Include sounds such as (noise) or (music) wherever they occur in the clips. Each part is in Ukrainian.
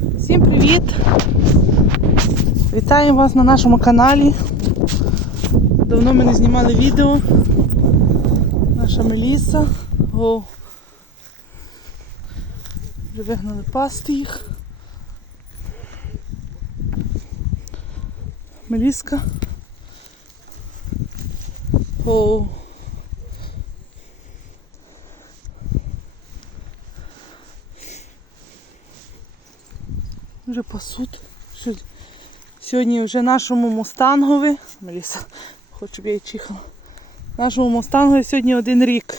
Всім привіт! Вітаю вас на нашому каналі. Давно ми не знімали відео. Наша Меліса. О. Вже вигнали пасти їх. Меліска. О. Вже пасуть. Сьогодні вже нашому мустангові. Меліса, хочу щоб я й чихала. Нашому мустангові сьогодні один рік.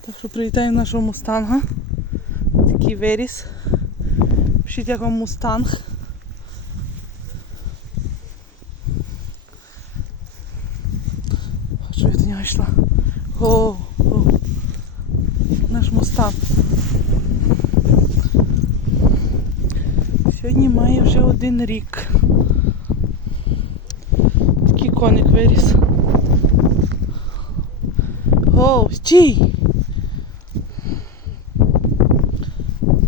Так що привітаємо нашого мустанга. Такий виріс. Пишіть, як вам мустанг. Хочу я до нього йшла. О, о. Наш мустанг. Сьогодні має вже один рік. Такий коник виріс. О, стій!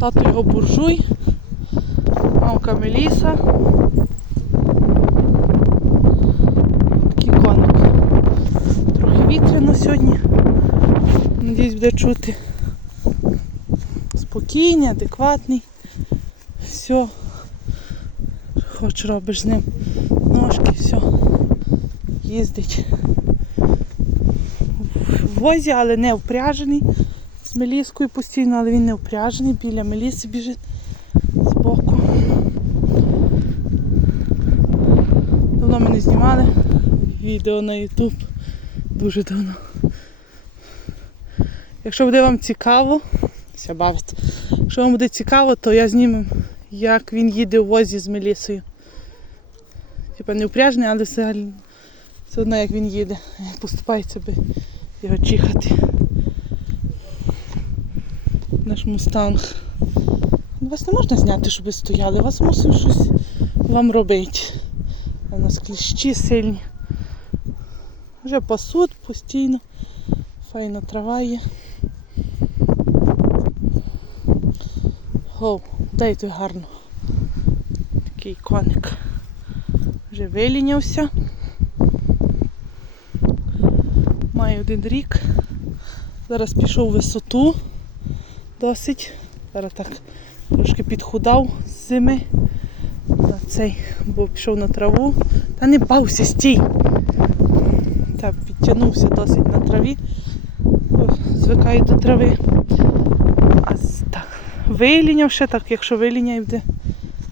Тато його буржуй, мамка Меліса. Такий коник. Трохи вітряно сьогодні. Надіюсь, буде чути. Спокійний, адекватний. Все. Хоч робиш з ним ножки, все. Їздить. В возі, але не впряжений. З Меліскою постійно, але він не впряжений. Біля Меліси біжить збоку. Давно ми не знімали відео на YouTube. Дуже давно. Якщо буде вам цікаво, бавить. Якщо вам буде цікаво, то я зніму, як він їде у возі з Мелісою. Типа не впряжений, але все, все одно як він їде. Поступається би його чихати. Наш мустанг. Вас не можна зняти, щоб ви стояли, вас мусив щось вам робити. У нас кліщі сильні. Вже пасуть постійно. Файна трава є. Гоу, дай той гарно. Такий коник. Вже вилінявся. Має один рік. Зараз пішов висоту досить. Зараз так трошки підхудав з зими. На цей, бо пішов на траву. Та не бався, стій! Так, підтягнувся досить на траві. Звикаю до трави. А так, виліняв ще так, якщо виліняє, буде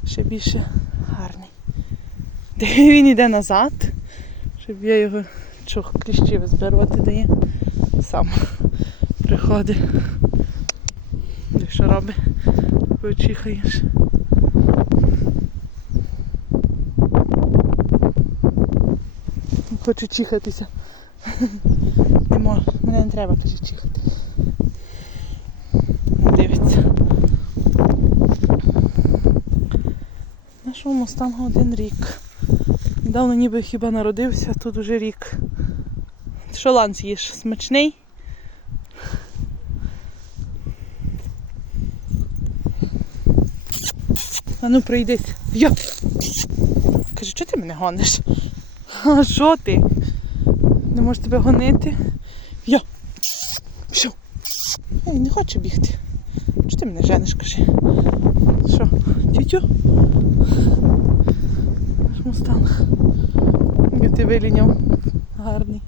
ще більше гарний. Де він йде назад, щоб я його чого кліщі збирати дає. Сам приходить. Що робить, коли чихаєш. Хочу чихатися. (laughs) Не можу, мене не треба каже чихати. Нашому мустангу один рік. Недавно ніби хіба народився, тут уже рік. Що ланц їш? Смачний? А ну прийдись. Йо! Каже, чого ти мене гониш? А що ти? Не можу тебе гонити? Йо! Що? Не хоче бігти. Чого ти мене жениш, каже? Що? Тютю? Мустанг. Який ти виліняв. Гарний.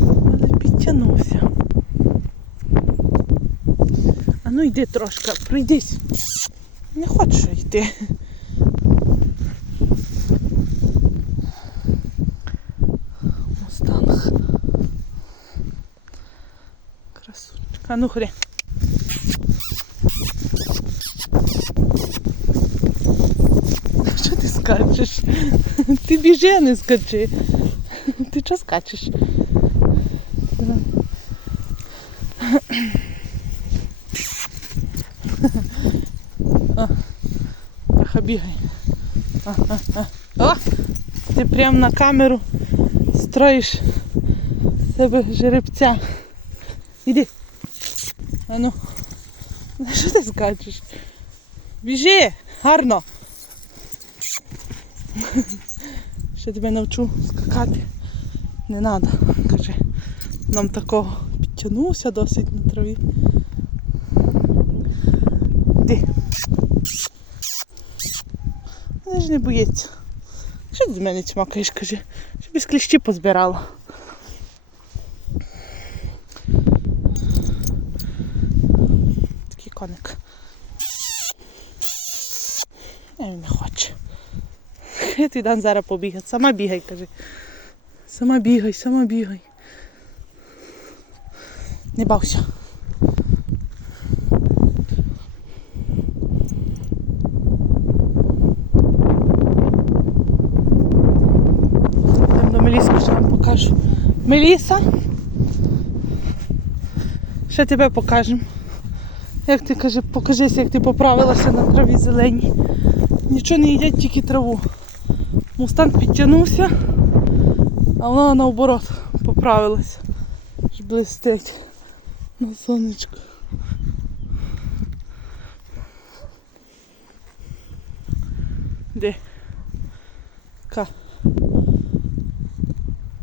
Але підтягнувся. А ну йди трошки, пройдись. Не хочу йти. Мустанг. Красунчик. А ну ходи. Скачеш? Ти біжи, а не скачи. Ти чого скачеш? А, Трохи бігай. О! Ти прямо на камеру строїш себе жеребця. Іди. А ну. Що ти скачеш? Біжи! Гарно! (laughs) Ще тебе навчу скакати. Не треба, каже. Нам такого підтягнувся досить на траві. Де? Вона ж не боїться. Що ти з мене цмакаєш, каже? Щоб без кліщі позбирала. Такий коник. Він не хоче. Я (laughs) ти дан зараз побігати. Сама бігай, каже. Сама бігай, сама бігай. Не бався. Йдемо до Меліски, що вам покажу. Меліса. Ще тебе покажемо. Як ти каже, покажись, як ти поправилася на траві зеленій. Нічого не їдять, тільки траву. Мустанг підтягнувся, а вона наоборот поправилася. Аж блистить на сонечку. Де? Ка.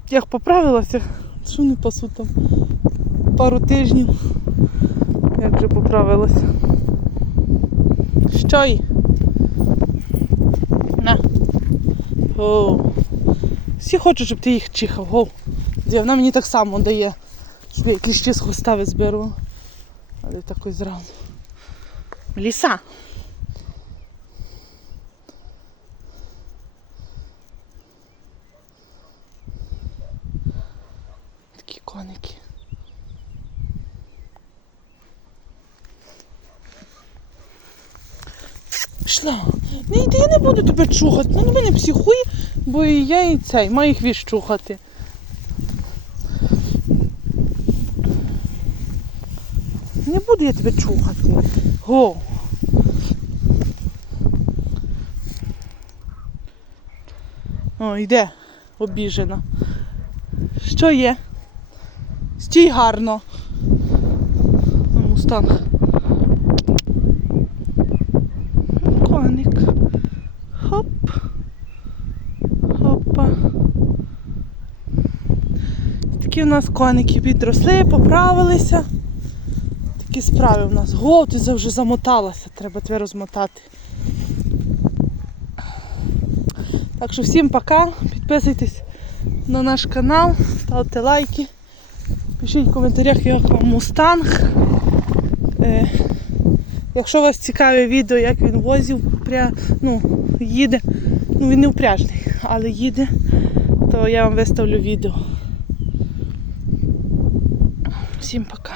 Як поправилася, що не пасу там пару тижнів. Як вже поправилася. Що й? О. Всі хочуть, щоб ти їх чихав. Го. Вона мені так само дає, щоб я кліщі з хвоста визберу. Але такий зразу. Ліса. Такі коники. Пішла. Не йди, я не буду тебе чухати. Ну, мене психує, бо я і цей, маю їх відчухати. Не буду я тебе чухати. Го. О, йде обіжена. Що є? Стій гарно. Мустанг. Такі у нас коники підросли, поправилися. Такі справи у нас. Го, ти вже замоталася, треба тебе розмотати. Так що всім пока. Підписуйтесь на наш канал, ставте лайки. Пишіть в коментарях, як вам мустанг. Е, якщо вас цікаве відео, як він возів, пря... ну, їде. Ну він не впряжний, але їде, то я вам виставлю відео. Всім пока.